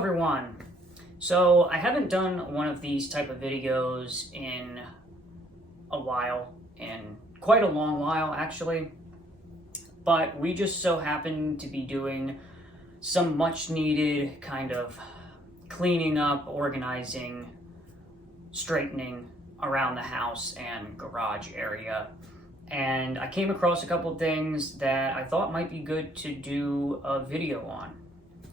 everyone. So I haven't done one of these type of videos in a while, in quite a long while actually, but we just so happen to be doing some much needed kind of cleaning up, organizing, straightening around the house and garage area. And I came across a couple things that I thought might be good to do a video on.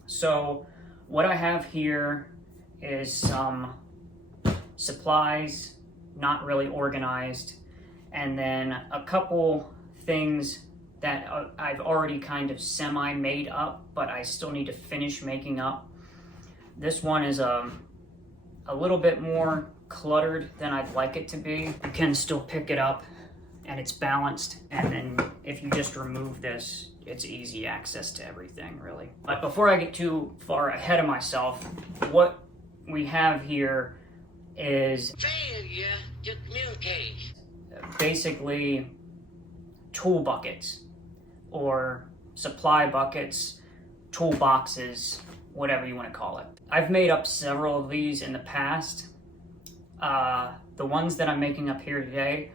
So what I have here is some supplies, not really organized, and then a couple things that I've already kind of semi-made up, but I still need to finish making up. This one is a little bit more cluttered than I'd like it to be. You can still pick it up and it's balanced, and then if you just remove this, it's easy access to everything, really. But before I get too far ahead of myself, what we have here is failure to communicate. Basically tool buckets or supply buckets, toolboxes, whatever you want to call it. I've made up several of these in the past. The ones that I'm making up here today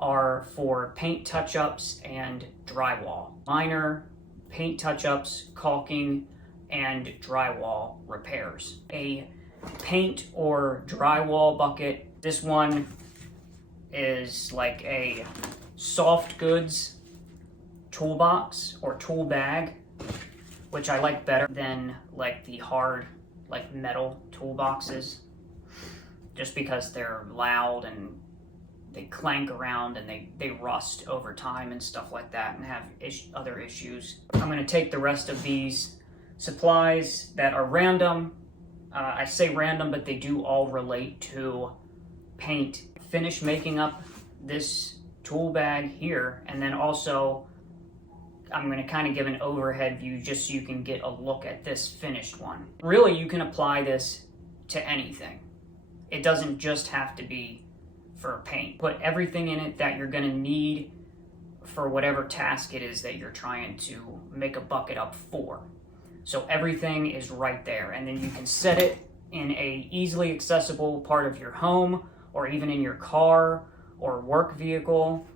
are for paint touch-ups and drywall. Minor paint touch-ups, caulking, and drywall repairs. A paint or drywall bucket. This one is like a soft goods toolbox or tool bag, which I like better than like the hard, like metal toolboxes, just because they're loud and they clank around and they rust over time and stuff like that and have other issues. I'm going to take the rest of these supplies that are random. I say random, but they do all relate to paint. Finish making up this tool bag here, and then also I'm going to kind of give an overhead view just so you can get a look at this finished one. Really, you can apply this to anything. It doesn't just have to be for paint. Put everything in it that you're going to need for whatever task it is that you're trying to make a bucket up for. So everything is right there, and then you can set it in a easily accessible part of your home or even in your car or work vehicle.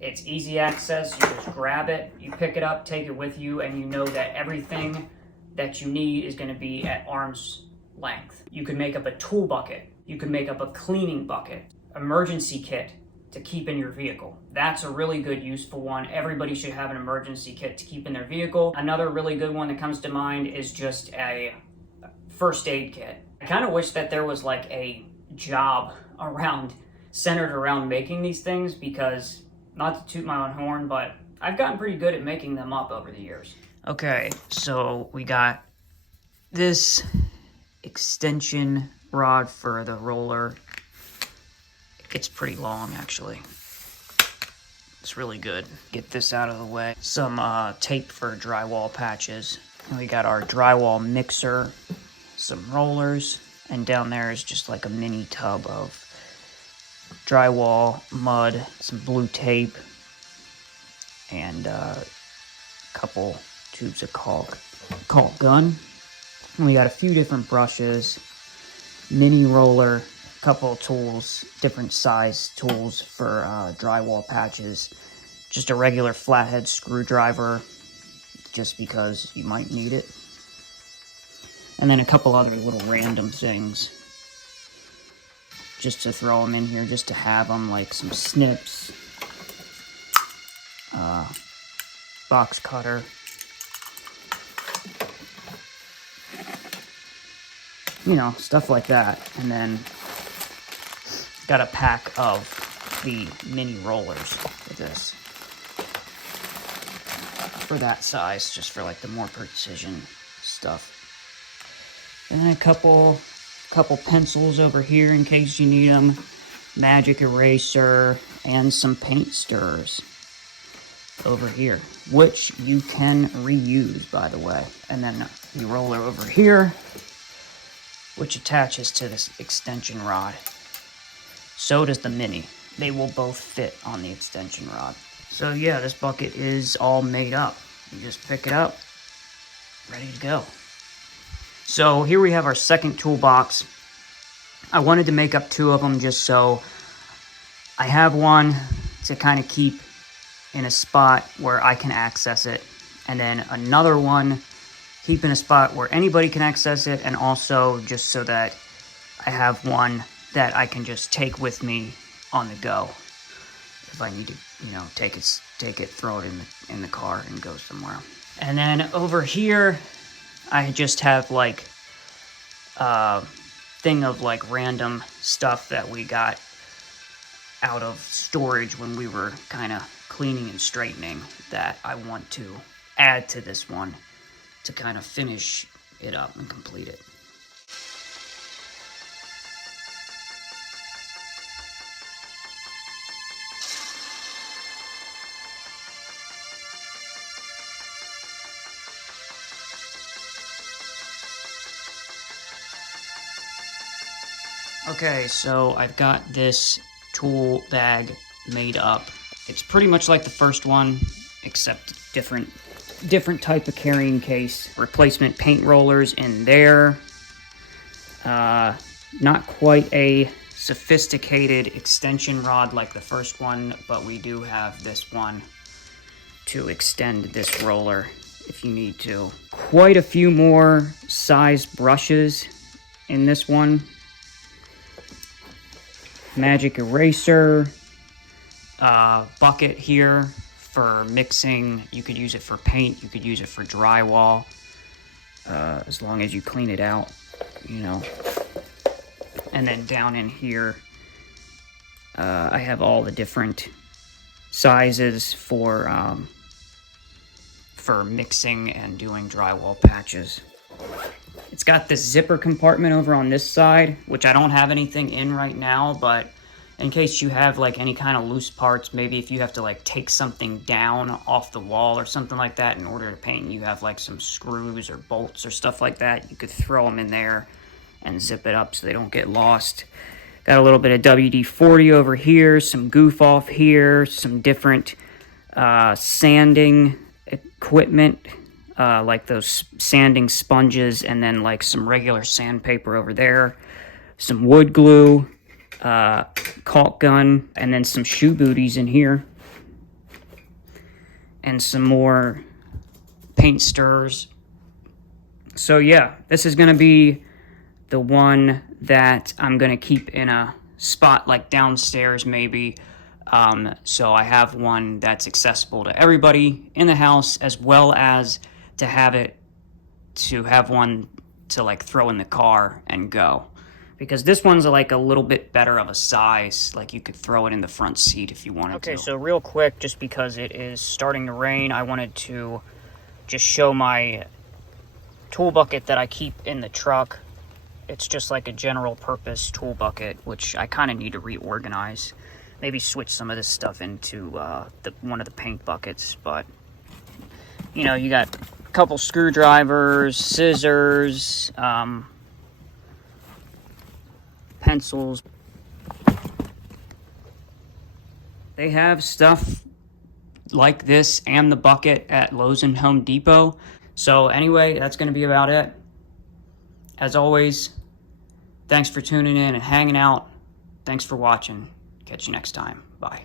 It's easy access. You just grab it, you pick it up, take it with you, and you know that everything that you need is going to be at arm's length. You can make up a tool bucket. You can make up a cleaning bucket. Emergency kit to keep in your vehicle. That's a really good, useful one. Everybody should have an emergency kit to keep in their vehicle. Another really good one that comes to mind is just a first aid kit. I kind of wish that there was like a job centered around making these things, because, not to toot my own horn, but I've gotten pretty good at making them up over the years. Okay, so we got this extension rod for the roller. It's pretty long, actually. It's really good. Get this out of the way. Some tape for drywall patches. And we got our drywall mixer, some rollers, and down there is just like a mini tub of drywall, mud, some blue tape, and a couple tubes of caulk gun. And we got a few different brushes, mini roller, couple of tools, different size tools for drywall patches, just a regular flathead screwdriver, just because you might need it, and then a couple other little random things, just to throw them in here, just to have them, like some snips, box cutter, you know, stuff like that. And then got a pack of the mini rollers for this, for that size, just for like the more precision stuff. And then a couple pencils over here in case you need them, magic eraser, and some paint stirrers over here, which you can reuse, by the way. And then the roller over here, which attaches to this extension rod. So does the mini. They will both fit on the extension rod. So yeah, this bucket is all made up. You just pick it up, ready to go. So here we have our second toolbox. I wanted to make up 2 of them just so I have one to kind of keep in a spot where I can access it, and then another one keep in a spot where anybody can access it, and also just so that I have one that I can just take with me on the go if I need to, you know, take it, throw it in the car and go somewhere. And then over here, I just have like a thing of like random stuff that we got out of storage when we were kind of cleaning and straightening that I want to add to this one to kind of finish it up and complete it. Okay, so I've got this tool bag made up. It's pretty much like the first one, except different type of carrying case. Replacement paint rollers in there. Not quite a sophisticated extension rod like the first one, but we do have this one to extend this roller if you need to. Quite a few more size brushes in this one. Magic eraser, bucket here for mixing. You could use it for paint, you could use it for drywall, as long as you clean it out, you know. And then down in here, I have all the different sizes for mixing and doing drywall patches. It's got this zipper compartment over on this side, which I don't have anything in right now, but in case you have like any kind of loose parts, maybe if you have to like take something down off the wall or something like that in order to paint, you have like some screws or bolts or stuff like that, you could throw them in there and zip it up so they don't get lost. Got a little bit of WD-40 over here, some goof off here, some different sanding equipment, like those sanding sponges, and then like some regular sandpaper over there, some wood glue, caulk gun, and then some shoe booties in here, and some more paint stirrers. So yeah, this is going to be the one that I'm going to keep in a spot like downstairs maybe. So I have one that's accessible to everybody in the house, as well as to have one to like throw in the car and go. Because this one's like a little bit better of a size, like you could throw it in the front seat if you wanted to. Okay, so real quick, just because it is starting to rain, I wanted to just show my tool bucket that I keep in the truck. It's just like a general purpose tool bucket, which I kind of need to reorganize. Maybe switch some of this stuff into one of the paint buckets, but you know, you got a couple screwdrivers, scissors, pencils. They have stuff like this and the bucket at Lowe's and Home Depot. So anyway, that's going to be about it. As always, thanks for tuning in and hanging out. Thanks for watching. Catch you next time. Bye.